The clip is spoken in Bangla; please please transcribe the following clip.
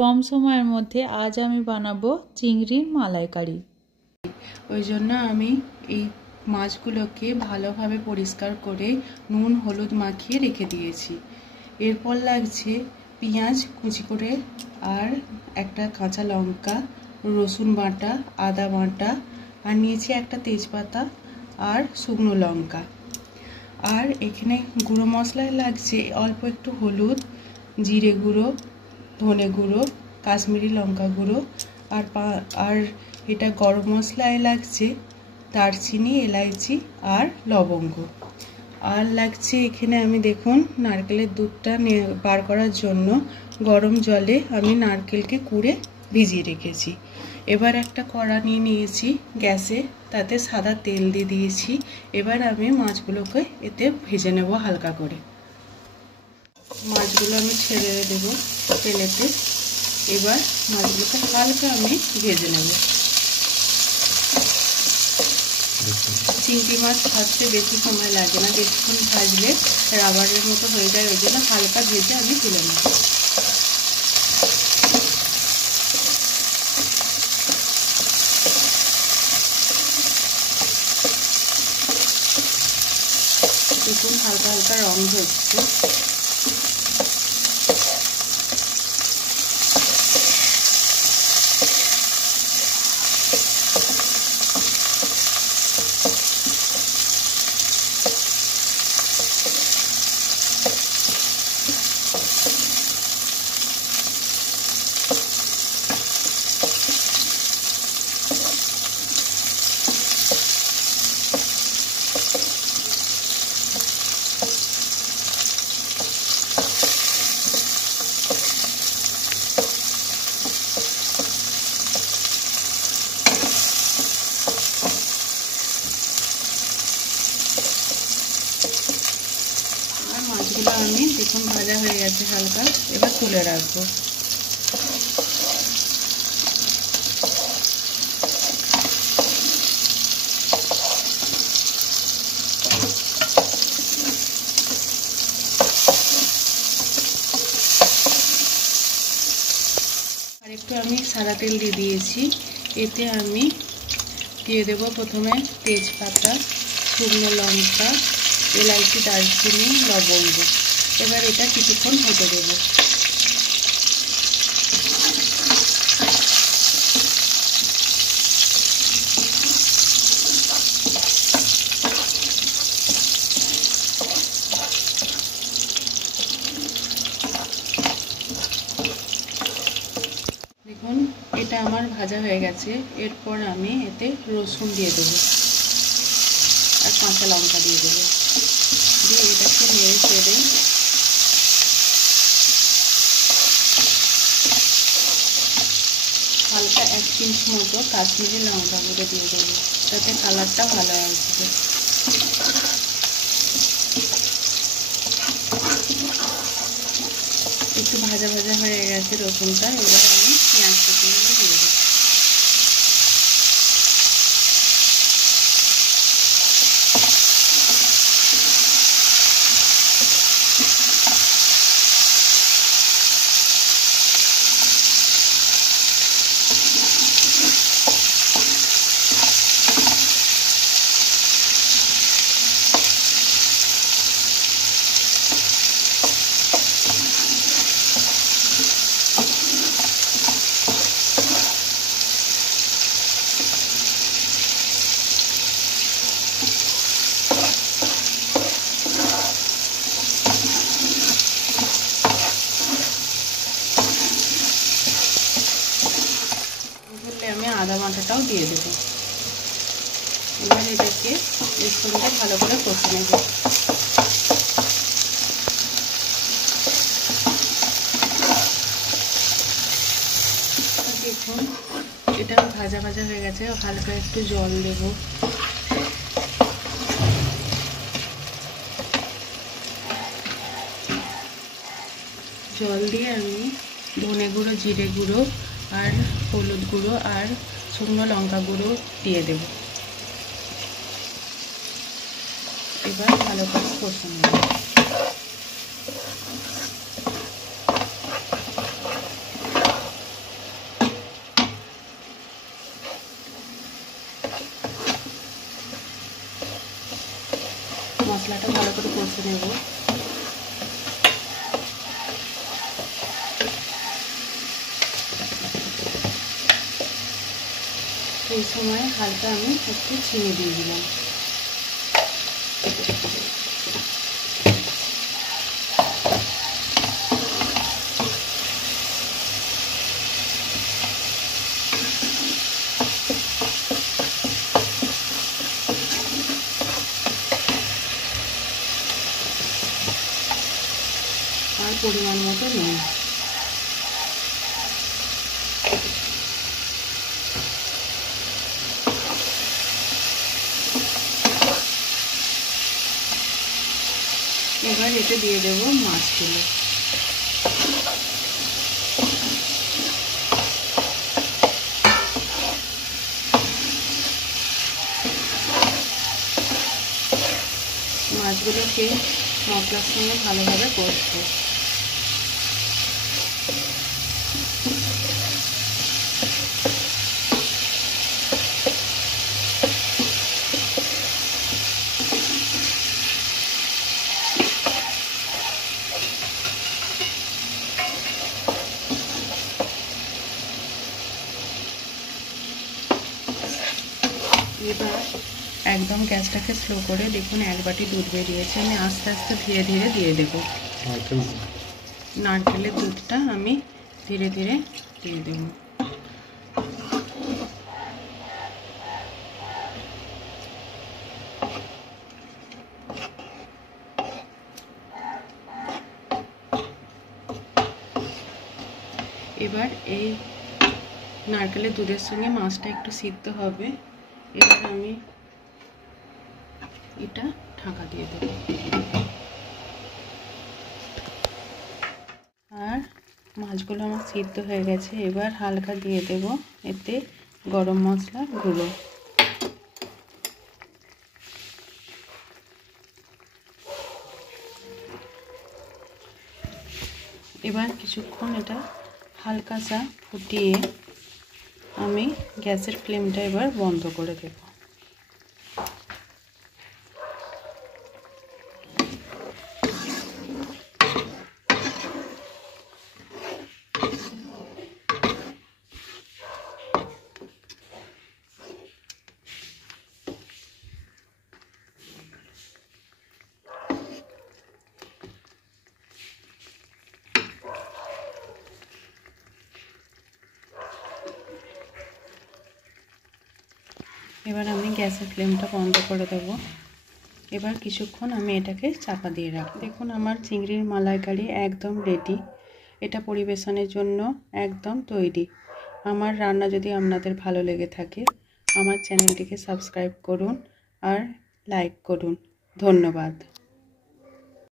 কম সময়ের মধ্যে আজ আমি বানাবো চিংড়ির মালাইকারি। ওই জন্য আমি এই মাছগুলোকে ভালোভাবে পরিষ্কার করে নুন হলুদ মাখিয়ে রেখে দিয়েছি। এরপর লাগছে পেঁয়াজ কুচি করে, আর একটা কাঁচা লঙ্কা, রসুন বাটা, আদা বাটা, আর নিয়েছি একটা তেজপাতা আর শুকনো লঙ্কা। আর এখানে গুঁড়ো মশলায় লাগছে অল্প একটু হলুদ, জিরে গুঁড়ো, ধনে গুঁড়ো, কাশ্মীরি লঙ্কা গুঁড়ো, আর এটা গরম মশলায় লাগছে দারচিনি, এলাইচি আর লবঙ্গ। আর লাগছে এখানে আমি দেখুন নারকেলের দুধটা বার করার জন্য গরম জলে আমি নারকেলকে কুড়ে ভিজিয়ে রেখেছি। এবার একটা কড়া নিয়ে নিয়েছি গ্যাসে, তাতে সাদা তেল দিয়ে দিয়েছি। এবার আমি মাছগুলোকে এতে ভেজে নেব হালকা করে। মাছগুলো আমি ছেড়ে দেবো তেলেতে। এবার মাছগুলোকে হালকা আমি ভেজে নেব। চিংড়ি মাছ ভাজতে বেশি সময় লাগে না, বেশিক্ষণ ভাজলে রাবারের মতো হয়ে যায়, ওই জন্য হালকা ভেজে আমি তুলে নেব। দেখুন হালকা হালকা রং হচ্ছে। মাছগুলো আমি দেখুন ভাজা হয়ে গেছে হালকা, এবার তুলে রাখবো। আর একটু আমি সাদা তেল দিয়ে দিয়েছি। এতে আমি দিয়ে দেবো প্রথমে তেজপাতা, শুকনো লঙ্কা, এলাইচি, দারচিনি, লবঙ্গ। এবার এটা কিছুক্ষণ হতে দেবো। দেখুন এটা আমার ভাজা হয়ে গেছে। এরপর আমি এতে রসুন দিয়ে দেবো আর কাঁচা লঙ্কা দিয়ে দেবো, দিয়ে এটাকে নেড়ে চেড়ে হালকা 1 পিঞ্চ মতো কাশ্মীরি লঙ্কা গুঁড়ো দিয়ে দেবো, তাতে কালারটা ভালো আসবে। একটু ভাজা ভাজা হয়ে গেছে রসুনটা, এবার আমি পেঁয়াজ কুচিগুলো দিয়ে দেবো। আমি আদা বাটাটাও দিয়ে দেবো। এবার এটাকে এর সঙ্গে ভালো করে কষে নেব। দেখুন এটা ভাজা ভাজা হয়ে গেছে, হালকা একটু জল দেব। জল দিয়ে আমি ধনে গুঁড়ো, জিরে গুঁড়ো আর হলুদ গুঁড়ো আর শুকনো লঙ্কা গুঁড়ো দিয়ে দেব। এবার ভালো করে কষে নেব। কষে নেব। এই সময় হালকা আমি একটু চিনি দিয়ে দিলাম। আর পরিমাণ মতো নুন। এবার এতে দিয়ে দেব মাছগুলো। মাছগুলোকে মশলার সঙ্গে ভালোভাবে কষবো। এবার একদম গ্যাসটাকে স্লো করে দেখুন 1 বাটি দুধ বেরিয়েছে। আমি আস্তে আস্তে ধীরে ধীরে দিয়ে দেব। নারকেলের দুধটা আমি ধীরে ধীরে দিয়ে দেব। এবার এই নারকেলের দুধের সঙ্গে মাছটা একটু সিদ্ধ হবে। এবার আমি এটা ঢাকা দিয়ে দেব। আর মাছগুলো আমার সিদ্ধ হয়ে গেছে। এবার হালকা দিয়ে দেব এতে গরম মশলা গুঁড়ো। এবার কিছুক্ষণ এটা হালকা সা ফুটিয়ে আমি গ্যাসের ফ্লেমটা এবার বন্ধ করে দেব। এবার আমি গ্যাসের ফ্লেমটা বন্ধ করে দেব। এবার কিছুক্ষণ আমি এটাকে চাপা দিয়ে রাখব। দেখুন আমার চিংড়ির মালাইকারি একদম রেডি। এটা পরিবেশনের জন্য একদম তৈরি। আমার রান্না যদি আপনাদের ভালো লেগে থাকে আমার চ্যানেলটিকে সাবস্ক্রাইব করুন আর লাইক করুন। ধন্যবাদ।